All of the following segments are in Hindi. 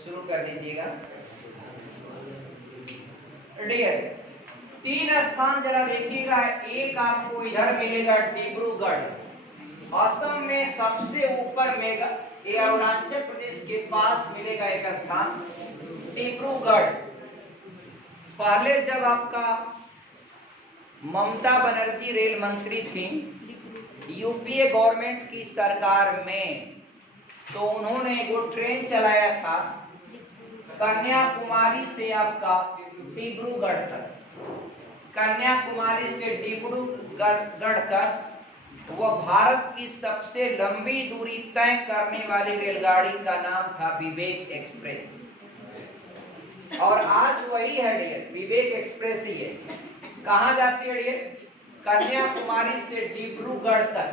शुरू कर दीजिएगा। डियर, 3 स्थान जरा देखिएगा। एक आपको इधर मिलेगा डिब्रूगढ़, असम में सबसे ऊपर मेगा, ये अरुणाचल प्रदेश के पास मिलेगा एक स्थान डिब्रूगढ़। पहले जब आपका ममता बनर्जी रेल मंत्री थी यूपीए गवर्नमेंट की सरकार में, तो उन्होंने वो ट्रेन चलाया था कन्याकुमारी से आपका डिब्रूगढ़ तक, कन्याकुमारी से डिब्रूगढ़ तक। वह भारत की सबसे लंबी दूरी तय करने वाली रेलगाड़ी का नाम था विवेक एक्सप्रेस, और आज वही है डियर, विवेक एक्सप्रेस ही है। कहाँ जाती है डियर? कन्याकुमारी से डिब्रूगढ़ तक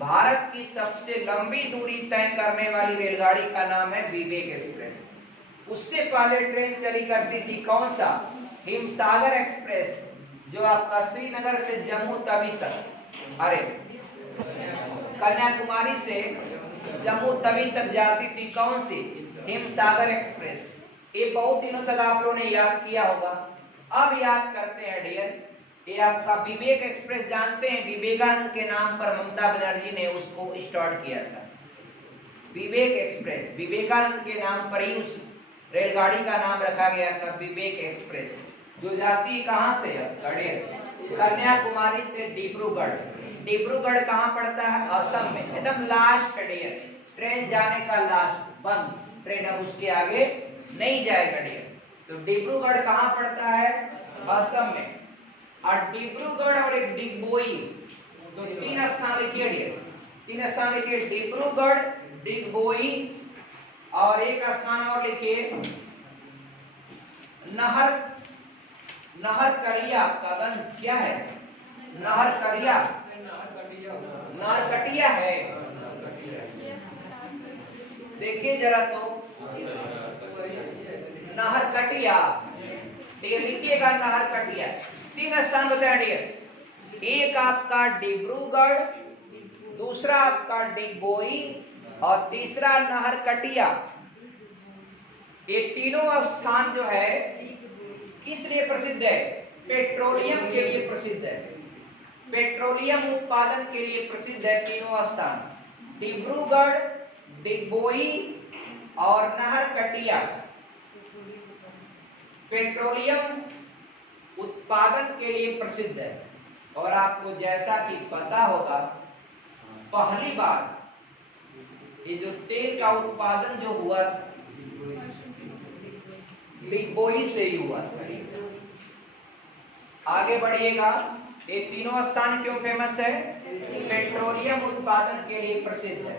भारत की सबसे लंबी दूरी तय करने वाली रेलगाड़ी का नाम है विवेक एक्सप्रेस। उससे पहले ट्रेन चली करती थी कौन सा? हिमसागर एक्सप्रेस, जो आपका श्रीनगर से जम्मू तवी तक, अरे कन्याकुमारी से जम्मू तवी तक जाती थी। कौन सी? हिमसागर एक्सप्रेस। ये बहुत दिनों तक आप लोगों ने याद किया होगा। अब याद करते हैं डियर, ये आपका विवेक एक्सप्रेस जानते हैं, विवेकानंद के नाम पर ममता बनर्जी ने उसको स्टार्ट किया था। विवेक एक्सप्रेस विवेकानंद के नाम पर ही उस रेलगाड़ी का नाम रखा गया था विवेक एक्सप्रेस, जो जाती कहां से? कन्याकुमारी से डिब्रूगढ़। डिब्रूगढ़ कहां पड़ता है? असम में, एकदम लास्ट डियर, ट्रेन जाने का लास्ट, बंद ट्रेन, अब उसके आगे नहीं जाएगा डियर। तो डिब्रूगढ़ कहां पड़ता है? असम में। और डिब्रूगढ़ और एक डिगबोई, तो 3 स्थान लिखिए डियर, 3 स्थान लिखिए, डिब्रूगढ़, डिगबोई, और एक स्थान और लिखिए नहरकटिया। आपका गंज क्या है? नहरकटिया, नहरकटिया है। देखिए जरा, तो नहरकटिया, लिखिएगा नहरकटिया। 3 स्थान बताया डियर, एक आपका डिब्रूगढ़, दूसरा आपका डिगबोई, और तीसरा नहरकटिया। ये तीनों स्थान जो है किस लिए प्रसिद्ध है? पेट्रोलियम के लिए प्रसिद्ध है, पेट्रोलियम उत्पादन के लिए प्रसिद्ध है तीनों स्थान, डिब्रूगढ़, डिगबोई और नहरकटिया। पेट्रोलियम उत्पादन के लिए प्रसिद्ध है। और आपको जैसा कि पता होगा, पहली बार ये जो तेल का उत्पादन जो हुआ डिगबोई से ही हुआ था। आगे बढ़िएगा, ये तीनों स्थान क्यों फेमस है? पेट्रोलियम उत्पादन के लिए प्रसिद्ध है।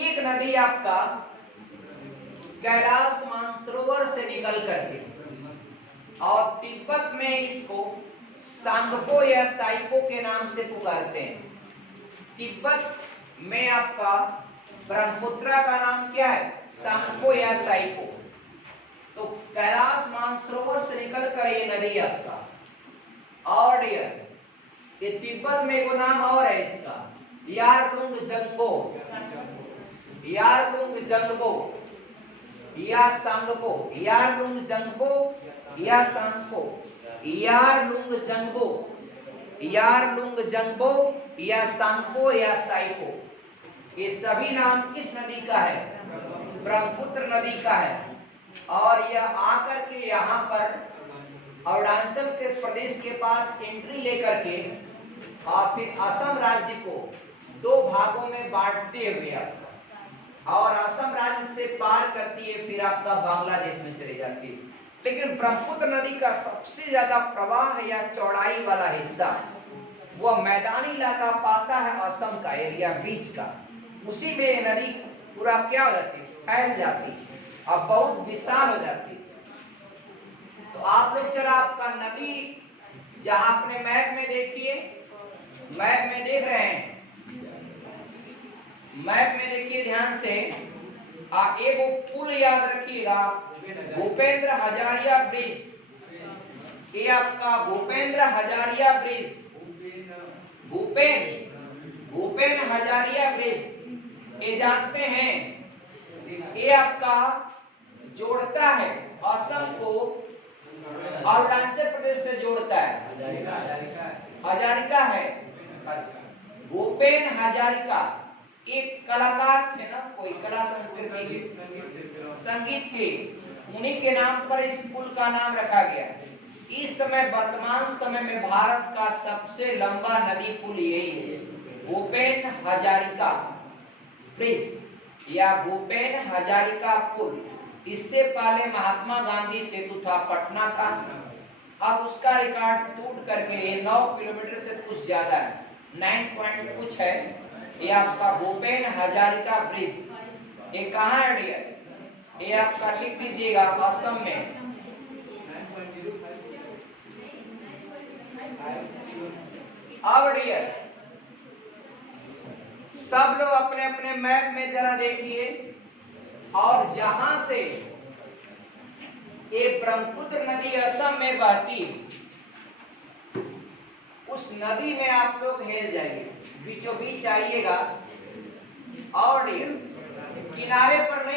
एक नदी आपका कैलाश मानसरोवर से निकल करके, और तिब्बत में इसको सांगपो या साइपो के नाम से पुकारते हैं। तिब्बत में आपका ब्रह्मपुत्र का नाम क्या है? सांगपो या साइपो। तो कैलाश मानसरोवर से निकल कर ये नदी आपका, और ये तिब्बत में एक नाम और है इसका, यारलुंग जंगबो, यारलुंग जंगबो या सांगपो, यारलुंग जंगबो या सांगपो, यारलुंग जंगबो, यारलुंग जंगबो या सांगपो या साइपो, ये सभी नाम किस नदी का है? ब्रह्मपुत्र नदी का है। और यह आकर के यहाँ पर अरुणाचल के प्रदेश के पास एंट्री लेकर के, और फिर असम राज्य को 2 भागों में बांटते हुए आपका, और असम राज्य से पार करती है, फिर आपका बांग्लादेश में चली जाती है। लेकिन ब्रह्मपुत्र नदी का सबसे ज्यादा प्रवाह या चौड़ाई वाला हिस्सा, वह मैदानी इलाका पाता है असम का एरिया बीच का, उसी में ये नदी पूरा क्या हो जाती है? फैल जाती है और बहुत विशाल हो जाती है। तो आप लोग जरा आपका नदी, जहां अपने मैप में देखिए, मैप में देख रहे हैं, मैप में देखिए ध्यान से, एक पुल याद रखिएगा, भूपेंद्र हजारिया ब्रिज। ये आपका भूपेंद्र हजारिया ब्रिज, भूपेंद्र भूपेन हजारिया ब्रिज, ये जानते हैं ये आपका जोड़ता है असम को अरुणाचल प्रदेश से जोड़ता है। हजारिका है। अच्छा, भूपेन हजारिका एक कलाकार थे ना, कोई कला संस्कृति के संगीत के, उन्हीं के नाम पर इस पुल का नाम रखा गया। इस समय वर्तमान समय में भारत का सबसे लंबा नदी पुल यही है, भूपेन हजारिका ब्रिज या भूपेन हजारिका पुल। इससे पहले महात्मा गांधी सेतु था पटना का, अब उसका रिकॉर्ड टूट करके 9 किलोमीटर से कुछ ज्यादा है, 9 पॉइंट कुछ है। ये आपका भूपेन हजारिका ब्रिज, ये कहाँ है डियर? ये आपका लिख दीजिएगा असम में। अब डियर सब लोग अपने अपने मैप में जरा देखिए, और जहां से ये ब्रह्मपुत्र नदी असम में बहती, उस नदी में आप लोग हेल जाइए, बीचों बीच आइएगा और डियर किनारे पर नहीं